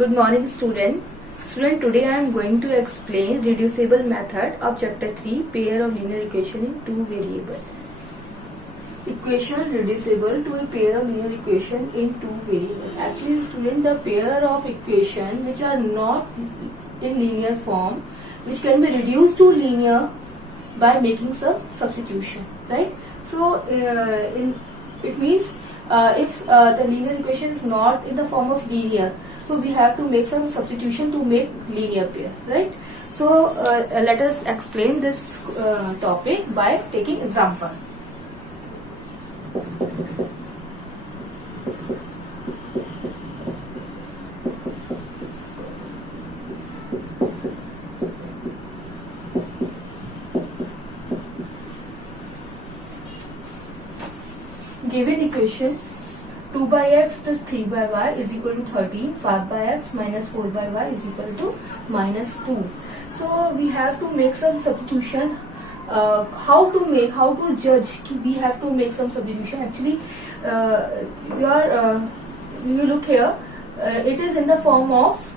Good morning student. Today I am going to explain reducible method of chapter 3 pair of linear equation in two variable. Equation reducible to a pair of linear equation in two variable. Actually student, the pair of equation which are not in linear form, which can be reduced to linear by making some substitution, right? So it means if the linear equation is not in the form of linear, so we have to make some substitution to make linear pair, right? So let us explain this topic by taking example. Given equation 2 by x plus 3 by y is equal to 13, 5 by x minus 4 by y is equal to minus 2. So we have to make some substitution. How to judge? We have to make some substitution. Actually, you look here, it is in the form of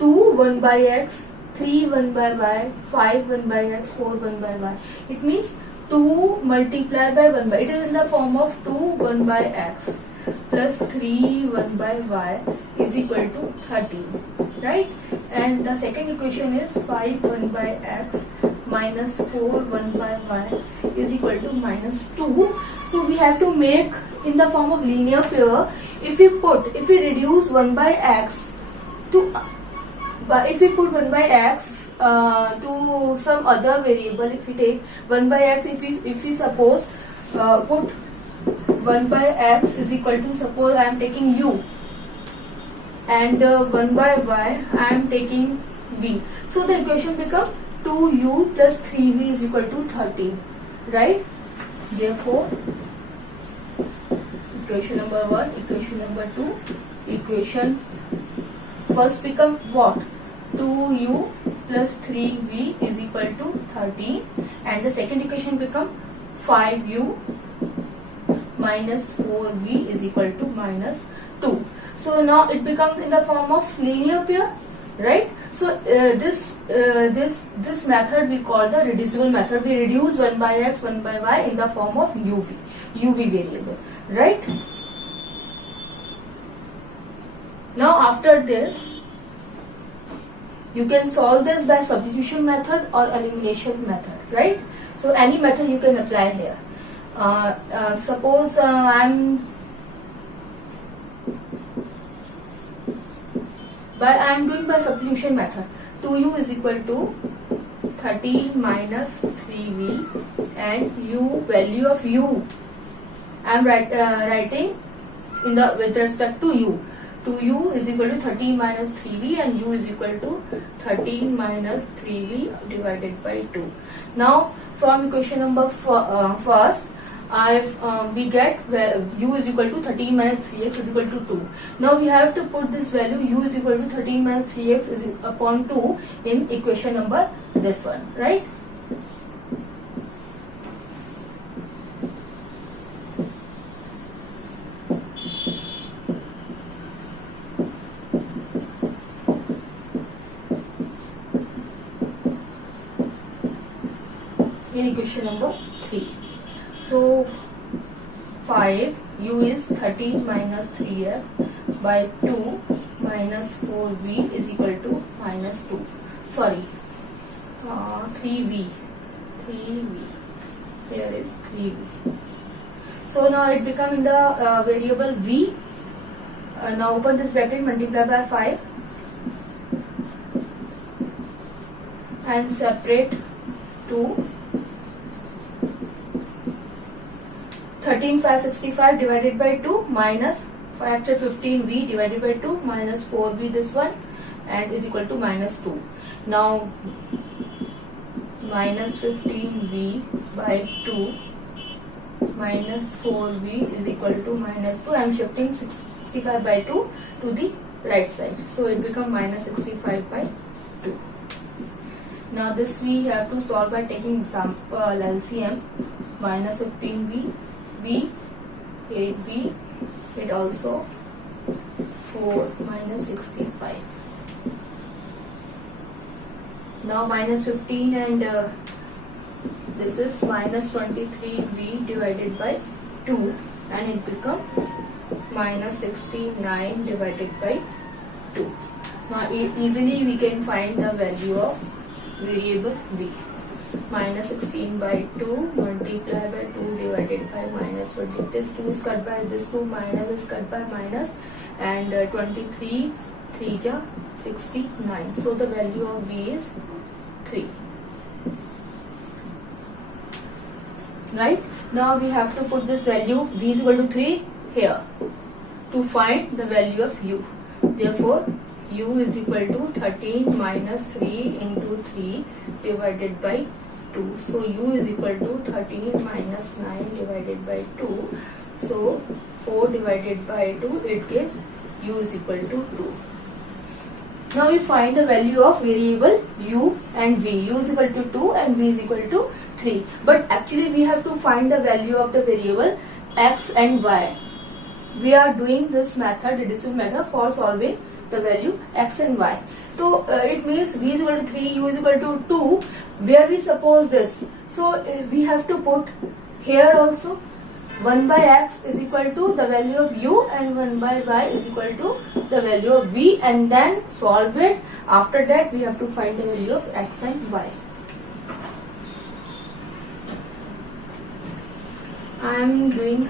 2 1 by x, 3 1 by y, 5 1 by x, 4 1 by y. It means 2 multiplied by 1 by, it is in the form of 2 1 by x plus 3 1 by y is equal to 13, right? And the second equation is 5 1 by x minus 4 1 by y is equal to minus 2. So we have to make in the form of linear pair. If we reduce 1 by x to, if we put 1 by x to some other variable, if we take 1 by x, if we suppose put 1 by x is equal to, suppose I am taking u, and 1 by y I am taking v. So the equation become 2u plus 3v is equal to 13, right? Therefore equation number 1, equation number 2, equation first become what? 2u plus 3v is equal to 13, and the second equation become 5u minus 4v is equal to minus 2. So now it becomes in the form of linear pair, right? So this method we call the reducible method. We reduce 1 by x, 1 by y in the form of uv variable, right? Now after this, you can solve this by substitution method or elimination method, right? So any method you can apply here. Suppose I'm doing by substitution method. 2u is equal to 13 minus 3v, and value of u I am writing in the with respect to u. 2u is equal to 13 minus 3v, and u is equal to 13 minus 3v divided by 2. Now from equation number first, we get where u is equal to 13 minus 3x is equal to 2. Now we have to put this value u is equal to 13 minus 3x is upon 2 in equation number this one, right? In equation number 3. So 5 u is 13 minus 3f by 2 minus 4v is equal to minus 2. Sorry, 3v. Here is 3v. So now it become in the variable v. Now open this bracket, multiply by 5 and separate 2. 13 5 65 divided by 2 minus 5 factor 15v divided by 2 minus 4v this one, and is equal to minus 2. Now minus 15v by 2 minus 4v is equal to minus 2. I am shifting 65 by 2 to the right side, so it becomes minus 65 by 2. Now this we have to solve by taking example LCM. Minus 15v, v, 8v, it also 4 minus 65. Now minus 15 and this is minus 23v divided by 2 and it becomes minus 69 divided by 2. Now easily we can find the value of variable v. Minus 16 by 2 multiplied by 2 divided by minus 20. This 2 is cut by this 2, minus is cut by minus, and 23 3 ja 69. So the value of v is 3. Right? Now we have to put this value v is equal to 3 here to find the value of u. Therefore u is equal to 13 minus 3 into 3 divided by 2. So u is equal to 13 minus 9 divided by 2. So 4 divided by 2, it gives u is equal to 2. Now we find the value of variable u and v. U is equal to 2 and v is equal to 3. But actually we have to find the value of the variable x and y. We are doing this method, reducible method, for solving the value x and y. So it means v is equal to 3, u is equal to 2. Where we suppose this? So we have to put here also 1 by x is equal to the value of u and 1 by y is equal to the value of v, and then solve it. After that we have to find the value of x and y. I am doing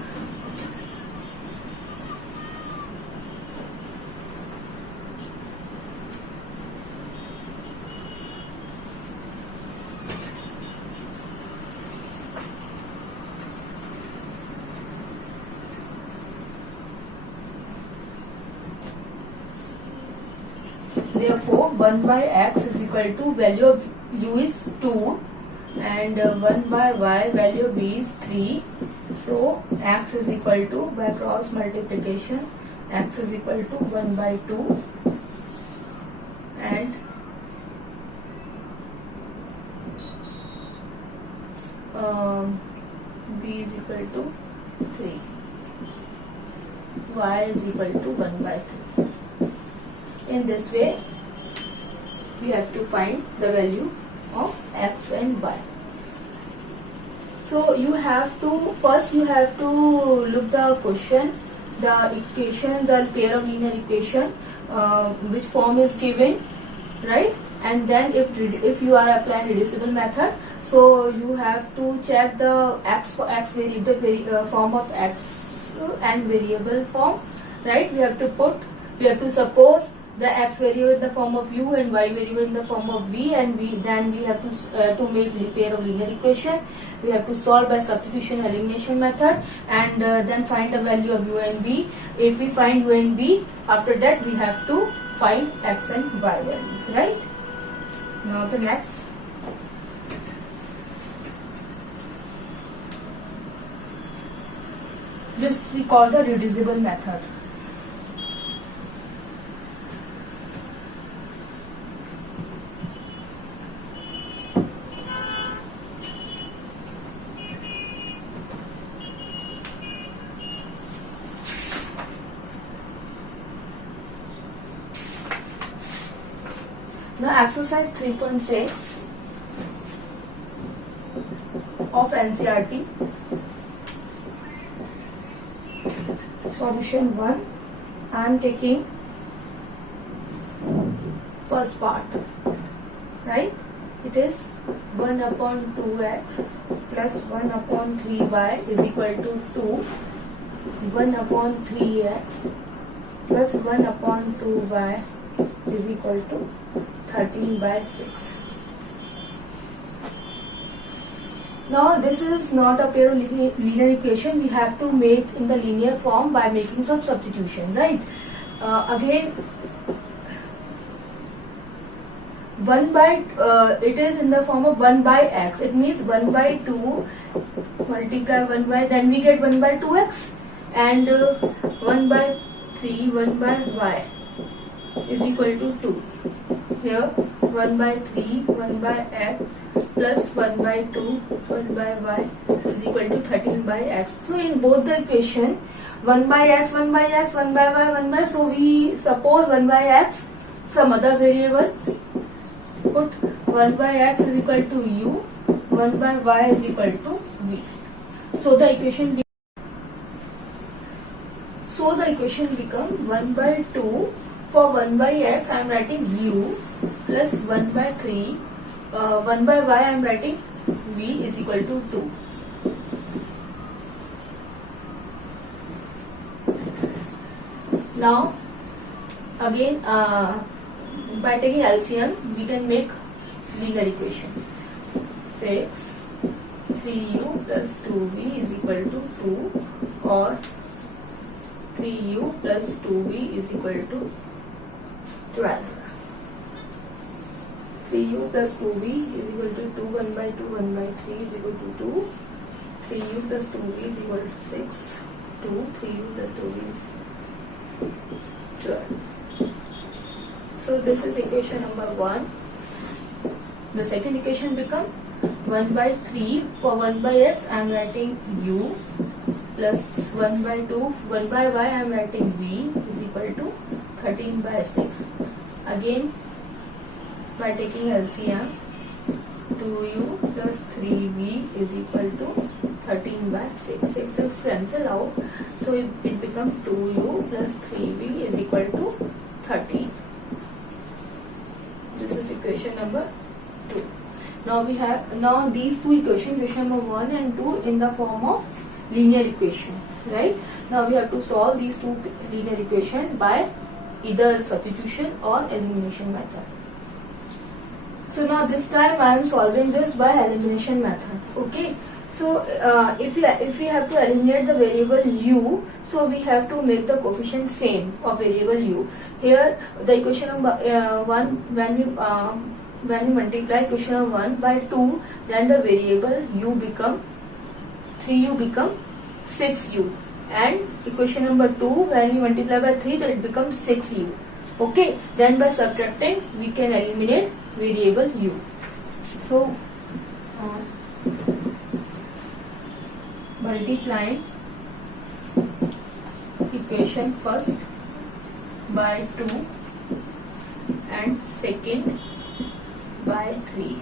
therefore 1 by x is equal to value of u is 2 and 1 by y value of v is 3. So x is equal to, by cross multiplication, x is equal to 1 by 2 and v is equal to 3. Y is equal to 1 by 3. In this way, we have to find the value of x and y. So you have to, first you have to look the question, the equation, the pair of linear equation, which form is given, right? And then if you are applying reducible method, so you have to check the x variable form of x and variable form, right? We have to suppose the x variable in the form of u and y variable in the form of v, and then we have to make a pair of linear equation. We have to solve by substitution elimination method, and then find the value of u and v. If we find u and v, after that we have to find x and y values, right? Now the next. This we call the reducible method. Now exercise 3.6 of NCERT. Solution 1. I am taking first part, right? It is 1 upon 2x plus 1 upon 3y is equal to 2. 1 upon 3x plus 1 upon 2y is equal to 13 by 6. Now this is not a pair of linear equation. We have to make in the linear form by making some substitution, right? Again, 1 by it is in the form of 1 by x. It means 1 by 2 multiply 1 by, then we get 1 by 2x, and 1 by 3 1 by y is equal to 2. Here 1 by 3 1 by x plus 1 by 2 1 by y is equal to 13 by x. So in both the equation, 1 by x, 1 by x, 1 by y, 1 by, so we suppose 1 by x some other variable. Put 1 by x is equal to u, 1 by y is equal to v. So the equation become 1 by 2. For 1 by x I am writing u plus 1 by 3. 1 by y I am writing v is equal to 2. Now again by taking LCM we can make linear equation. 6 3u plus 2v is equal to 2, or 3u plus 2v is equal to 12. 3u plus 2v is equal to 2, 1 by 2, 1 by 3 is equal to 2. 3u plus 2v is equal to 6, 2, 3u plus 2v is 12. So this is equation number 1. The second equation become 1 by 3. For 1 by x I am writing u plus 1 by 2, 1 by y I am writing v is equal to 13 by 6. Again by taking LCM, 2u plus 3v is equal to 13 by 6. 6 is cancel out, so it becomes 2u plus 3v is equal to 13. This is equation number 2. Now we have these two equations, equation number 1 and 2, in the form of linear equation, right? Now we have to solve these two linear equations by either substitution or elimination method. So now this time I am solving this by elimination method. Okay. So if we have to eliminate the variable u, so we have to make the coefficient same of variable u. Here the equation number 1, when we multiply equation number 1 by 2, then the variable u become 3u become 6u, and equation number 2, when we multiply by 3, then it becomes 6u. Okay, then by subtracting we can eliminate variable u. So multiplying equation first by 2 and second by 3.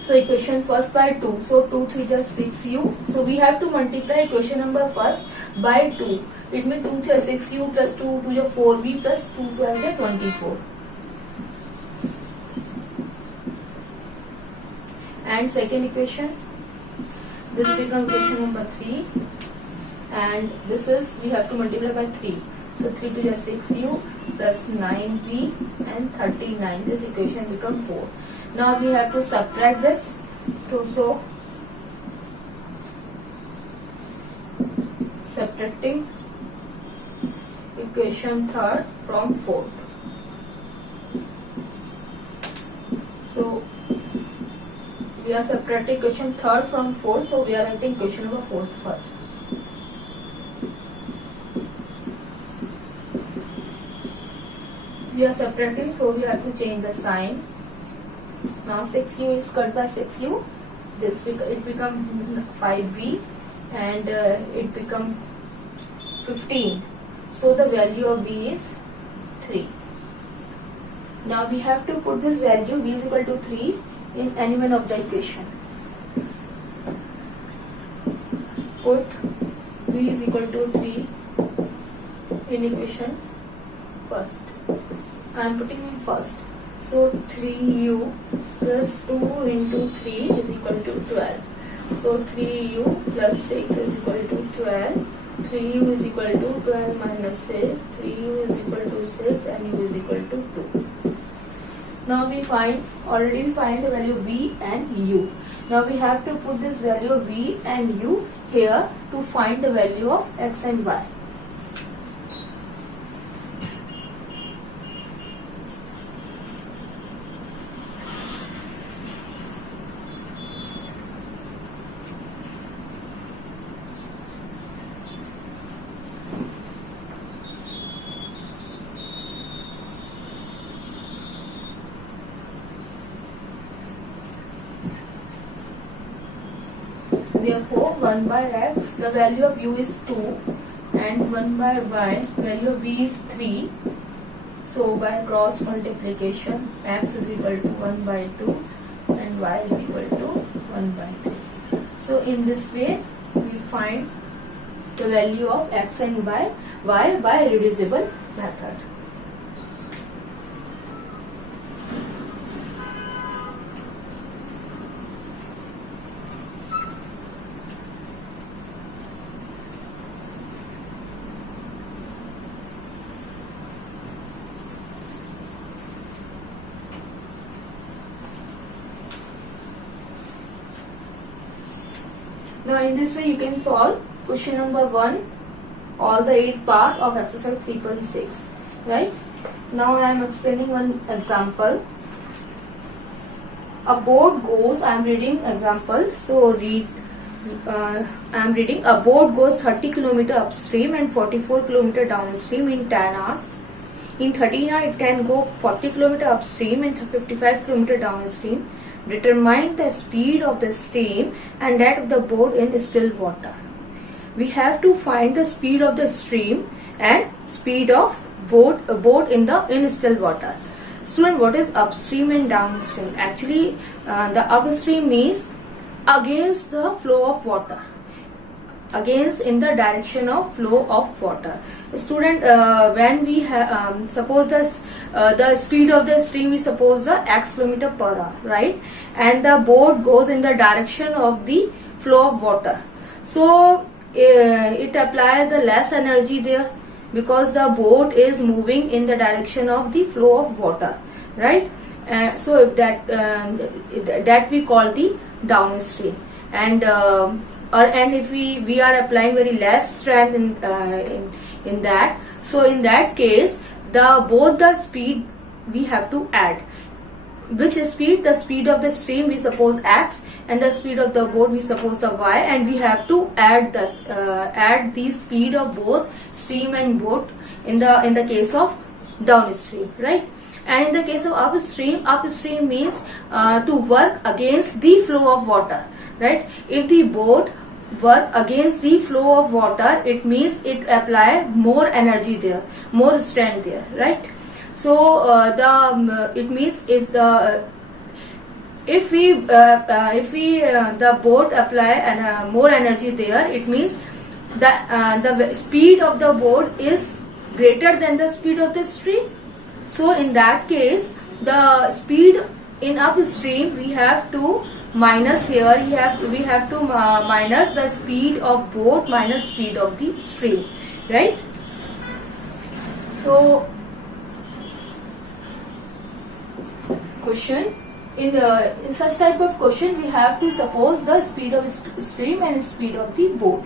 So equation first by 2, so 2 3 just 6u. So we have to multiply equation number first by 2. It means 2 3 6u plus 2 2 is 4v plus 2 12 is 24. And second equation, this becomes equation number 3, and this is we have to multiply by 3. So 3 2 is 6u plus 9v and 39. This equation becomes 4. Now we have to subtract this. So subtracting equation third from fourth. So we are subtracting equation third from fourth. So we are writing equation number fourth first. We are subtracting, so we have to change the sign. Now 6u is cut by 6u. It becomes 5v, and it becomes 15. So the value of v is 3. Now we have to put this value v is equal to 3 in any one of the equation. Put v is equal to 3 in equation first. I am putting in first. So 3u plus 2 into 3 is equal to 12. So 3u plus 6 is equal to 12. 3u is equal to 12 minus 6. 3u is equal to 6 and u is equal to 2. Now we already find the value v and u. Now we have to put this value of v and u here to find the value of x and y. We therefore 1 by x, the value of u is 2 and 1 by y, value of v is 3. So by cross multiplication, x is equal to 1 by 2 and y is equal to 1 by 3. So in this way, we find the value of x and y by reducible method. Now in this way you can solve question number 1, all the 8 part of exercise 3.6, right? Now I am explaining one example. A boat goes, I am reading example, so I am reading, a boat goes 30 km upstream and 44 km downstream in 10 hours. In 13 hours it can go 40 km upstream and 55 km downstream. Determine the speed of the stream and that of the boat in still water. We have to find the speed of the stream and speed of boat in still water. Student, what is upstream and downstream? Actually, the upstream means against the flow of water. Against in the direction of flow of water. Student, when we have suppose the speed of the stream is suppose the x km per hour, right? And the boat goes in the direction of the flow of water. So it applies the less energy there because the boat is moving in the direction of the flow of water, right? So that we call the downstream. And if we are applying very less strength in that, so in that case both the speed we have to add. Which speed? The speed of the stream we suppose x and the speed of the boat we suppose the y, and we have to add the speed of both stream and boat in the case of downstream, right? And in the case of upstream means to work against the flow of water, right? If the boat work against the flow of water, it means it apply more energy there, more strength there, right? So it means if the boat apply more energy there, it means that the speed of the boat is greater than the speed of the stream. So in that case, the speed in upstream we have to minus here. We have to minus the speed of boat minus speed of the stream, right? So question, in such type of question we have to suppose the speed of stream and speed of the boat.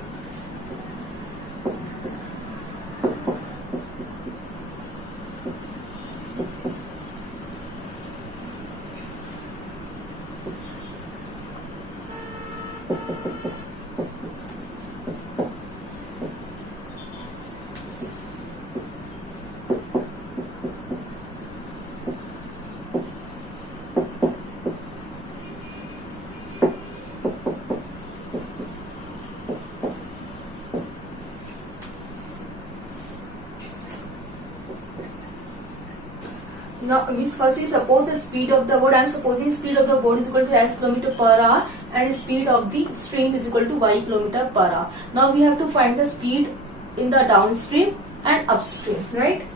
Now, first we suppose the speed of the boat. I am supposing speed of the boat is equal to x km per hour and speed of the stream is equal to y km per hour. Now we have to find the speed in the downstream and upstream, right?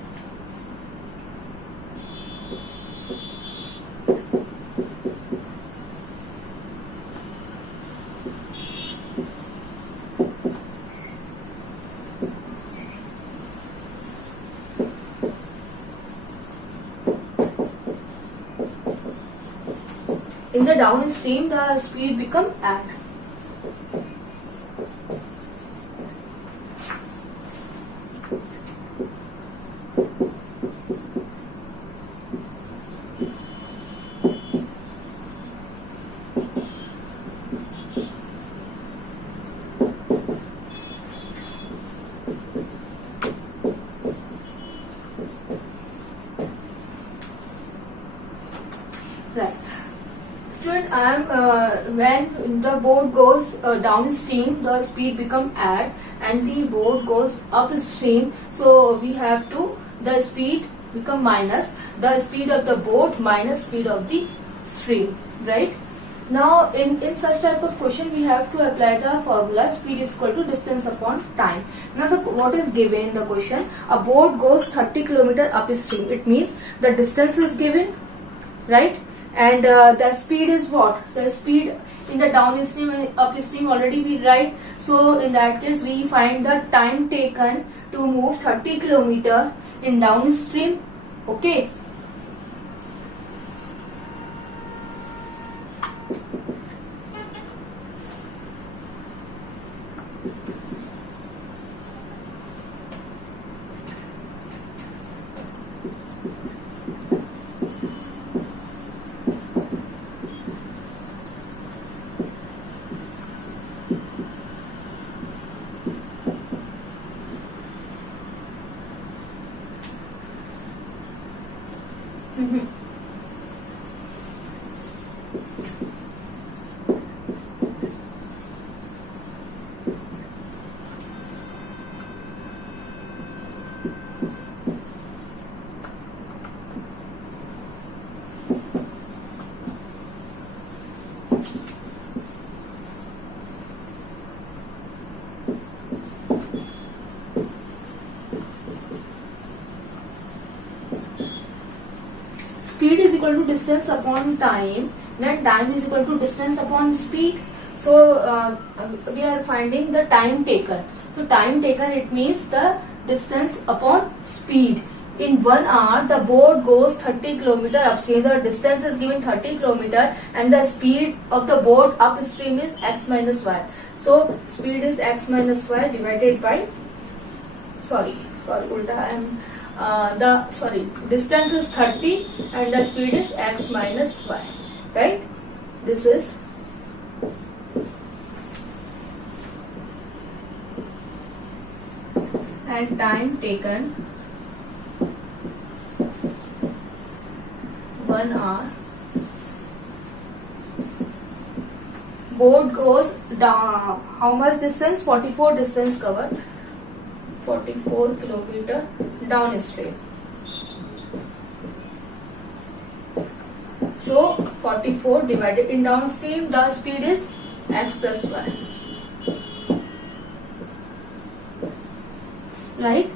In the downstream, the speed become at. Right. Student, when the boat goes downstream, the speed become add, and the boat goes upstream. So we have to, the speed become minus the speed of the boat minus speed of the stream, right? Now in such type of question we have to apply the formula speed is equal to distance upon time. Now what is given in the question? A boat goes 30 km upstream. It means the distance is given, right? And the speed is what? The speed in the downstream and upstream already we write. So in that case we find the time taken to move 30 km in downstream. Okay. Speed is equal to distance upon time, then time is equal to distance upon speed. So we are finding the time taken. So time taken, it means the distance upon speed. In 1 hour the boat goes 30 km upstream. The distance is given 30 km and the speed of the boat upstream is x minus y. So speed is x minus y divided by, distance is 30 and the speed is x minus y, right? This is and time taken 1 hour. Boat goes down, how much distance? 44 distance covered, 44 km downstream. So 44 divided in downstream, the speed is x plus y, right?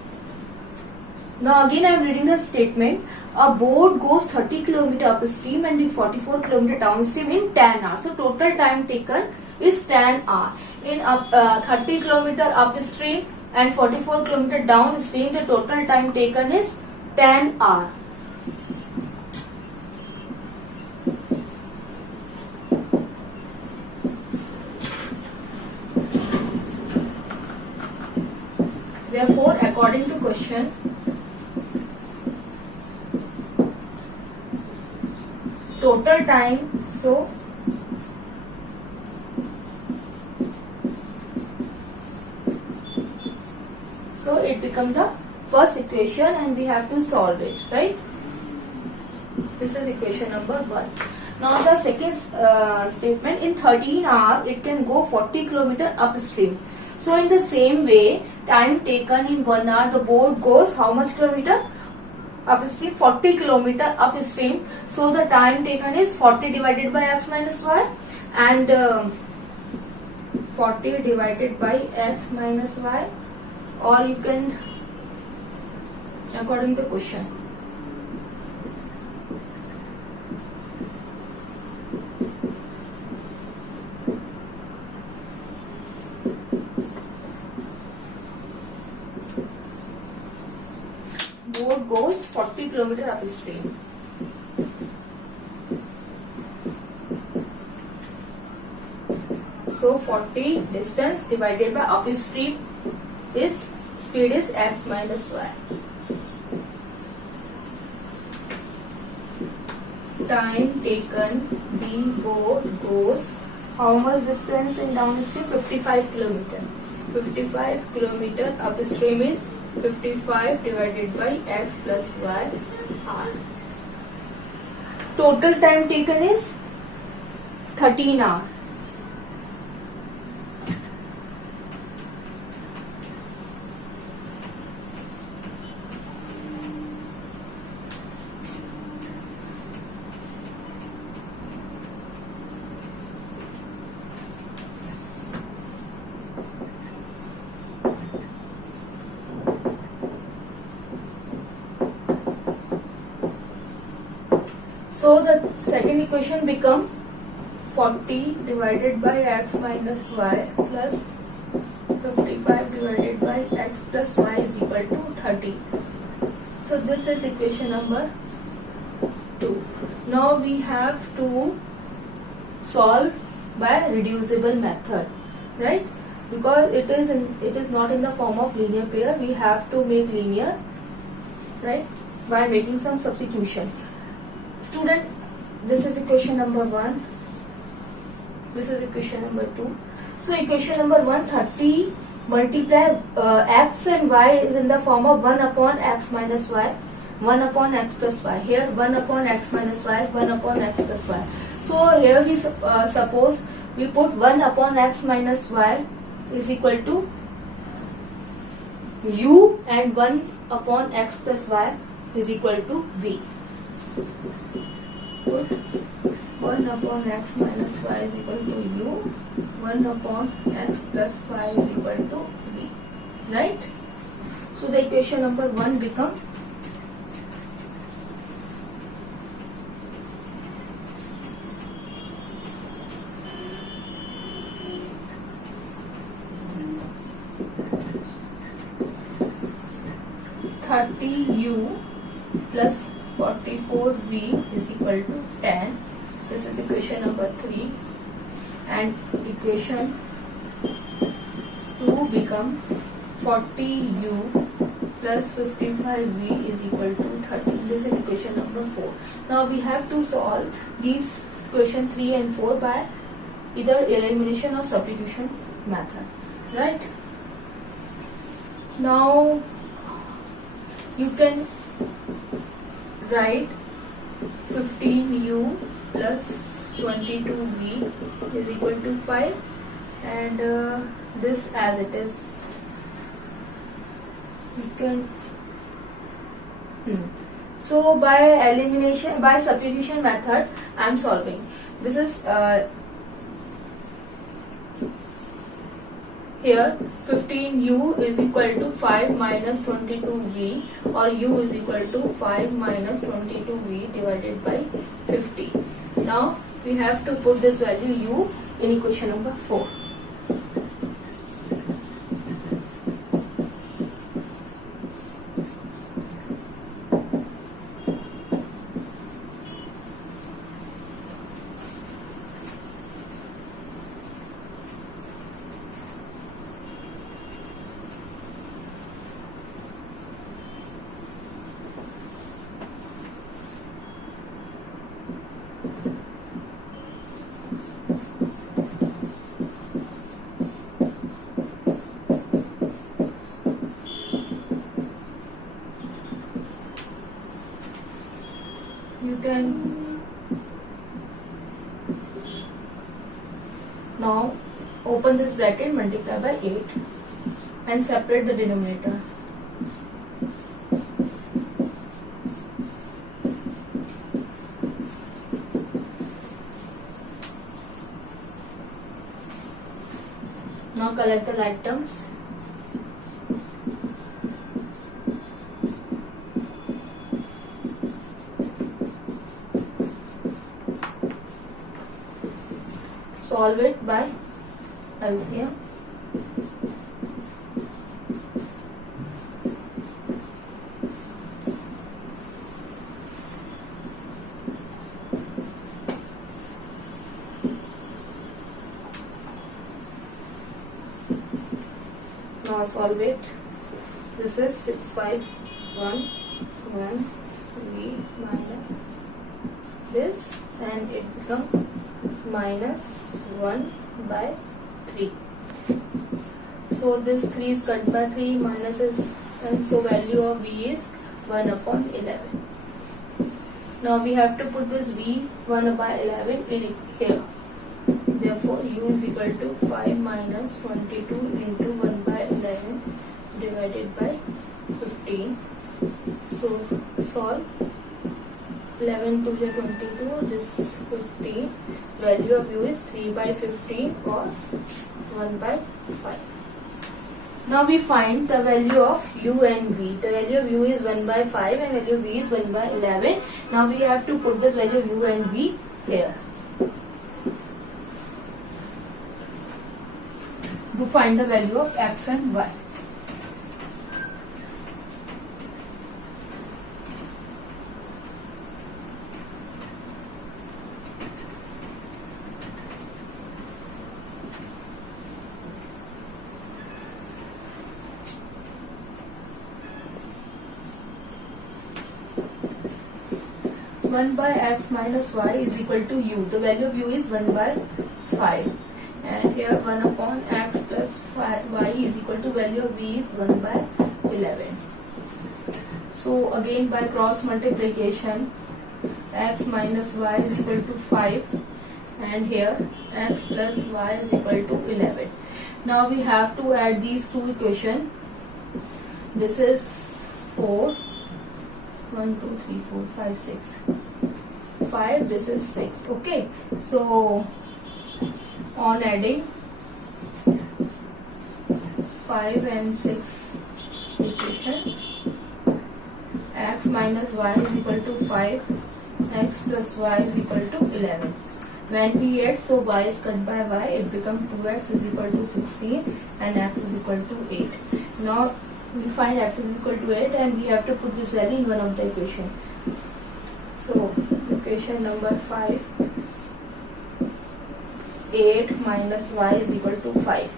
Now again I am reading the statement. A boat goes 30 km upstream and 44 km downstream in 10 hours. So total time taken is 10 hours. In 30 km upstream and 44 km downstream, the total time taken is 10 hours. Therefore, according to question, total time, so it becomes the first equation and we have to solve it, right? This is equation number 1. Now the second statement, in 13 hours it can go 40 km upstream. So in the same way, time taken in 1 hour, the boat goes how much kilometer? Upstream, 40 km upstream. So the time taken is 40 divided by x minus y and 40 divided by x minus y, or you can, according to the question. Boat goes 40 km upstream. So 40 distance divided by upstream is speed is x minus y. Time taken, the boat goes how much distance in downstream? 55 km. 55 km upstream is 55 divided by x plus y r. Total time taken is 13 hours. So the second equation become 40 divided by x minus y plus 55 divided by x plus y is equal to 30. So this is equation number 2. Now we have to solve by reducible method, right? Because it is not in the form of linear pair, we have to make linear, right, by making some substitution. Student, this is equation number 1, this is equation number 2. So equation number 1, 30 multiply x and y is in the form of 1 upon x minus y, 1 upon x plus y. Here 1 upon x minus y, 1 upon x plus y. So here we suppose we put 1 upon x minus y is equal to u and 1 upon x plus y is equal to v. Put 1 upon x minus y is equal to u, 1 upon x plus y is equal to v, right? So the equation number 1 becomes u plus 44v is equal to 10. This is equation number 3, and equation 2 become 40u plus 55v is equal to 30. This is equation number 4. Now we have to solve these equation 3 and 4 by either elimination or substitution method, right? Now you can write 15u plus 22v is equal to 5, and this as it is. You can so by elimination, by substitution method I am solving. This is here 15u is equal to 5 minus 22v, or u is equal to 5 minus 22v divided by 50. Now we have to put this value u in equation number 4. You can now open this bracket, multiply by 8 and separate the denominator. Now collect the like terms. Solve it by LCM. Now solve it. This is 651v minus this, and it becomes minus 1 by 3. So this 3 is cut by 3, minus is, and so value of v is 1 upon 11. Now we have to put this v 1 by 11 in here. Therefore, u is equal to 5 minus 22 into 1 by 11 divided by 15. So solve. 11 to the 22, this 15. Value of u is 3 by 15 or 1 by 5. Now we find the value of u and v. The value of u is 1 by 5 and value of v is 1 by 11. Now we have to put this value of u and v here. To find the value of x and y. One by x minus y is equal to u. The value of u is 1 by 5. And here 1 upon x plus y is equal to value of v is 1 by 11. So again by cross multiplication, x minus y is equal to 5 and here x plus y is equal to 11. Now we have to add these two equations. This is 4. 1, 2, 3, 4, 5, 6. 5, this is 6. Okay. So on adding 5 and 6 equation, x minus y is equal to 5, x plus y is equal to 11. When we add, so y is cut by y, it becomes 2x is equal to 16 and x is equal to 8. Now we find x is equal to 8 and we have to put this value in one of the equation. So equation number 5, 8 minus y is equal to 5.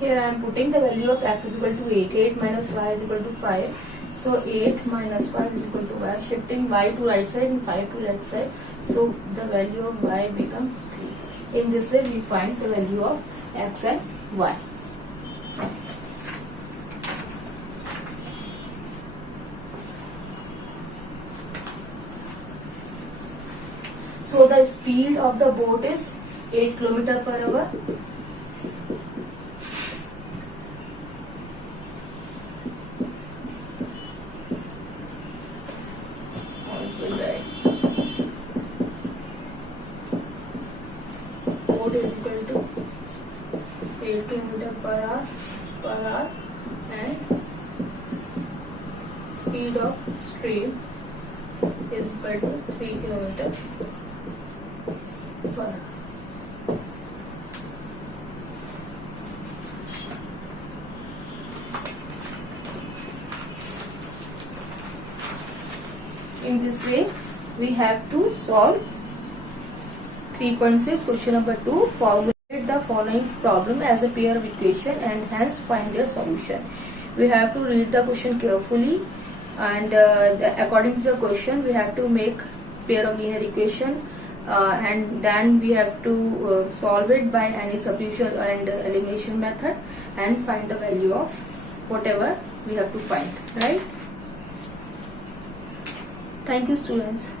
Here I am putting the value of x is equal to 8. 8 minus y is equal to 5. So 8 minus 5 is equal to y. Shifting y to right side and 5 to left side. So the value of y becomes 3. In this way we find the value of x and y. So the speed of the boat is 8 km per hour. Boat is equal to 8 km per hour and speed of stream is equal to 3 km per hour. In this way, we have to solve 3.6 question number 2. Formulate the following problem as a pair of equation and hence find their solution. We have to read the question carefully and according to the question we have to make pair of linear equation and then we have to solve it by any substitution and elimination method and find the value of whatever we have to find, right? Thank you, students.